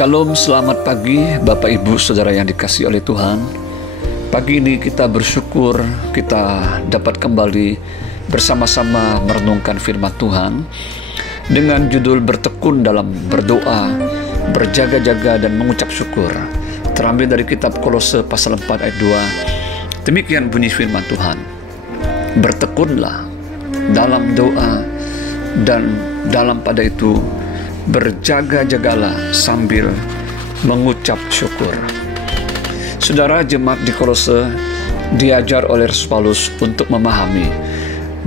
Shalom, selamat pagi Bapak Ibu Saudara yang dikasihi oleh Tuhan. Pagi ini kita bersyukur kita dapat kembali bersama-sama merenungkan firman Tuhan dengan judul bertekun dalam berdoa, berjaga-jaga dan mengucap syukur. Terambil dari kitab Kolose pasal 4 ayat 2. Demikian bunyi firman Tuhan. Bertekunlah dalam doa dan dalam pada itu berjaga-jagalah sambil mengucap syukur. Saudara, jemaat di Kolose diajar oleh Rasul Paulus untuk memahami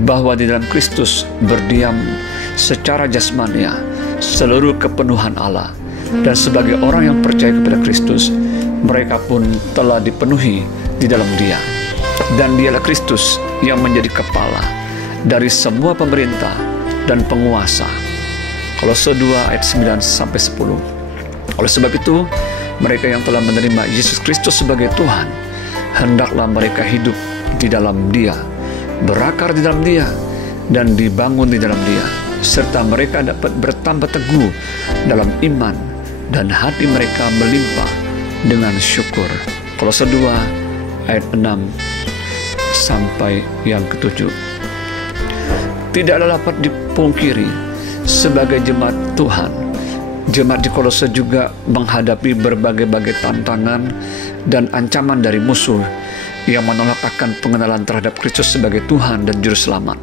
bahwa di dalam Kristus berdiam secara jasmania seluruh kepenuhan Allah, dan sebagai orang yang percaya kepada Kristus, mereka pun telah dipenuhi di dalam Dia, dan Dialah Kristus yang menjadi kepala dari semua pemerintah dan penguasa. Kolose 2 ayat 9 sampai 10. Oleh sebab itu, mereka yang telah menerima Yesus Kristus sebagai Tuhan, hendaklah mereka hidup di dalam Dia, berakar di dalam Dia, dan dibangun di dalam Dia, serta mereka dapat bertambah teguh dalam iman, dan hati mereka melimpah dengan syukur. Kolose 2 ayat 6 sampai yang ke-7. Tidaklah dapat dipungkiri, sebagai jemaat Tuhan, jemaat di Kolose juga menghadapi berbagai-bagai tantangan dan ancaman dari musuh yang menolak akan pengenalan terhadap Kristus sebagai Tuhan dan Juru Selamat.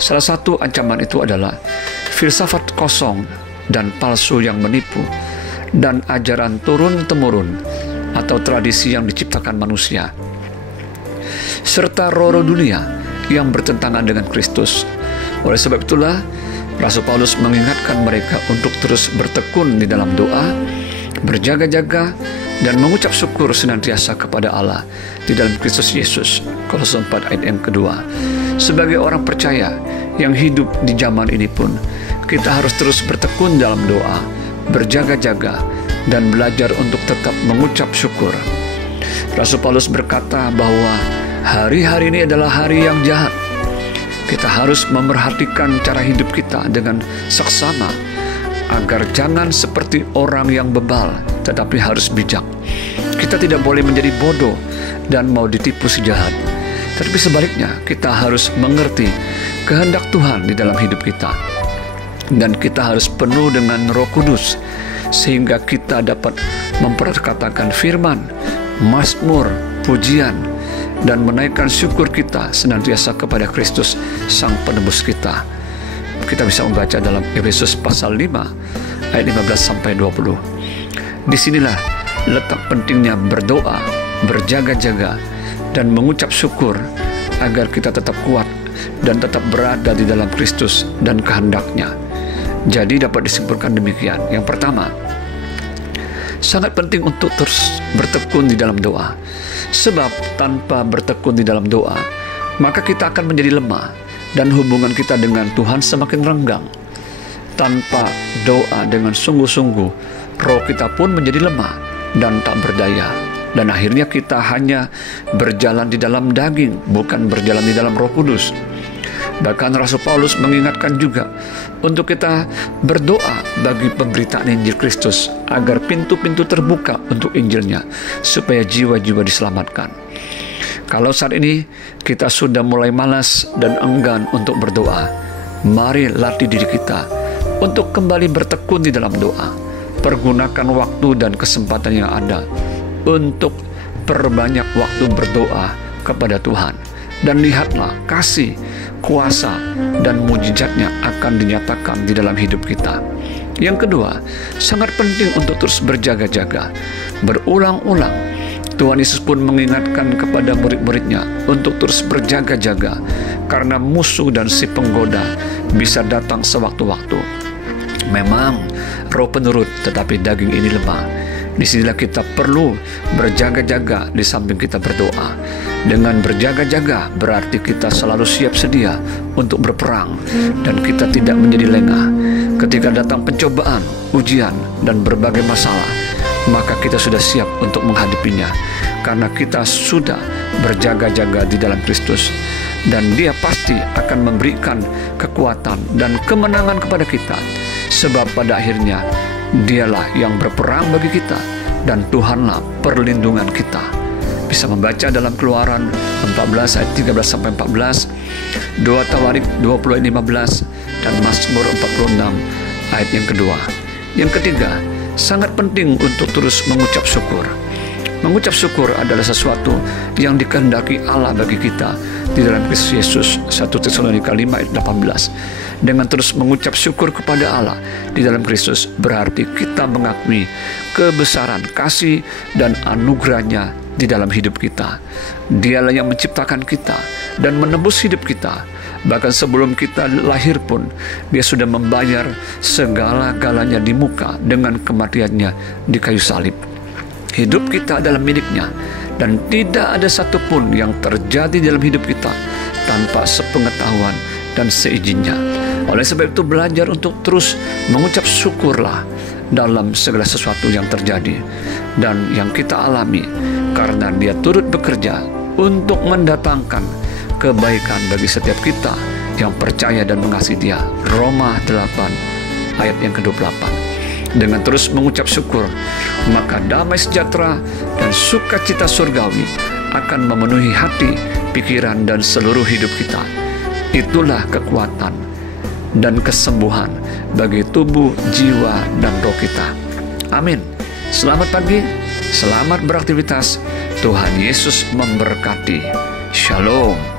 Salah satu ancaman itu adalah filsafat kosong dan palsu yang menipu, dan ajaran turun-temurun atau tradisi yang diciptakan manusia, serta roh-roh dunia yang bertentangan dengan Kristus. Oleh sebab itulah Rasul Paulus mengingatkan mereka untuk terus bertekun di dalam doa, berjaga-jaga, dan mengucap syukur senantiasa kepada Allah di dalam Kristus Yesus. Kolose 4 ayat yang kedua. Sebagai orang percaya yang hidup di zaman ini pun, kita harus terus bertekun dalam doa, berjaga-jaga, dan belajar untuk tetap mengucap syukur. Rasul Paulus berkata bahwa hari-hari ini adalah hari yang jahat. Kita harus memerhatikan cara hidup kita dengan seksama, agar jangan seperti orang yang bebal, tetapi harus bijak. Kita tidak boleh menjadi bodoh dan mau ditipu si jahat. Tetapi sebaliknya, kita harus mengerti kehendak Tuhan di dalam hidup kita. Dan kita harus penuh dengan Roh Kudus, sehingga kita dapat memperkatakan firman, mazmur, pujian, dan menaikkan syukur kita senantiasa kepada Kristus, Sang Penebus kita. Kita bisa membaca dalam Efesus pasal 5 ayat 15 sampai 20. Disinilah letak pentingnya berdoa, berjaga-jaga, dan mengucap syukur agar kita tetap kuat dan tetap berada di dalam Kristus dan kehendaknya. Jadi dapat disimpulkan demikian. Yang pertama, sangat penting untuk terus bertekun di dalam doa. Sebab tanpa bertekun di dalam doa, maka kita akan menjadi lemah dan hubungan kita dengan Tuhan semakin renggang. Tanpa doa dengan sungguh-sungguh, roh kita pun menjadi lemah dan tak berdaya. Dan akhirnya kita hanya berjalan di dalam daging, bukan berjalan di dalam Roh Kudus. Bahkan Rasul Paulus mengingatkan juga untuk kita berdoa bagi pemberitaan Injil Kristus, agar pintu-pintu terbuka untuk Injilnya, supaya jiwa-jiwa diselamatkan. Kalau saat ini kita sudah mulai malas dan enggan untuk berdoa, mari latih diri kita untuk kembali bertekun di dalam doa. Pergunakan waktu dan kesempatan yang ada untuk perbanyak waktu berdoa kepada Tuhan. Dan lihatlah kasih, kuasa, dan mujizatnya akan dinyatakan di dalam hidup kita. Yang kedua, sangat penting untuk terus berjaga-jaga. Berulang-ulang, Tuhan Yesus pun mengingatkan kepada murid-muridnya untuk terus berjaga-jaga, karena musuh dan si penggoda bisa datang sewaktu-waktu. Memang roh penurut, tetapi daging ini lemah. Disinilah kita perlu berjaga-jaga di samping kita berdoa. Dengan berjaga-jaga berarti kita selalu siap sedia untuk berperang, dan kita tidak menjadi lengah. Ketika datang pencobaan, ujian, dan berbagai masalah, maka kita sudah siap untuk menghadapinya, karena kita sudah berjaga-jaga di dalam Kristus. Dan Dia pasti akan memberikan kekuatan dan kemenangan kepada kita, sebab pada akhirnya Dialah yang berperang bagi kita, dan Tuhanlah perlindungan kita. Bisa membaca dalam Keluaran 14 ayat 13-14, 2 Tawarik 20 ayat 15, dan Mazmur 46 ayat yang kedua. Yang ketiga, sangat penting untuk terus mengucap syukur. Mengucap syukur adalah sesuatu yang dikehendaki Allah bagi kita di dalam Kristus Yesus. 1 Tesalonika 5 ayat 18. Dengan terus mengucap syukur kepada Allah di dalam Kristus, berarti kita mengakui kebesaran kasih dan anugerahnya di dalam hidup kita. Dialah yang menciptakan kita dan menebus hidup kita. Bahkan sebelum kita lahir pun, Dia sudah membayar segala-galanya di muka dengan kematiannya di kayu salib. Hidup kita adalah milik-Nya, dan tidak ada satupun yang terjadi dalam hidup kita tanpa sepengetahuan dan seizinnya. Oleh sebab itu, belajar untuk terus mengucap syukurlah dalam segala sesuatu yang terjadi dan yang kita alami, karena Dia turut bekerja untuk mendatangkan kebaikan bagi setiap kita yang percaya dan mengasihi Dia. Roma 8 ayat yang ke-28. Dengan terus mengucap syukur, maka damai sejahtera dan sukacita surgawi akan memenuhi hati, pikiran, dan seluruh hidup kita. Itulah kekuatan dan kesembuhan bagi tubuh, jiwa, dan roh kita. Amin. Selamat pagi, selamat beraktivitas. Tuhan Yesus memberkati. Shalom.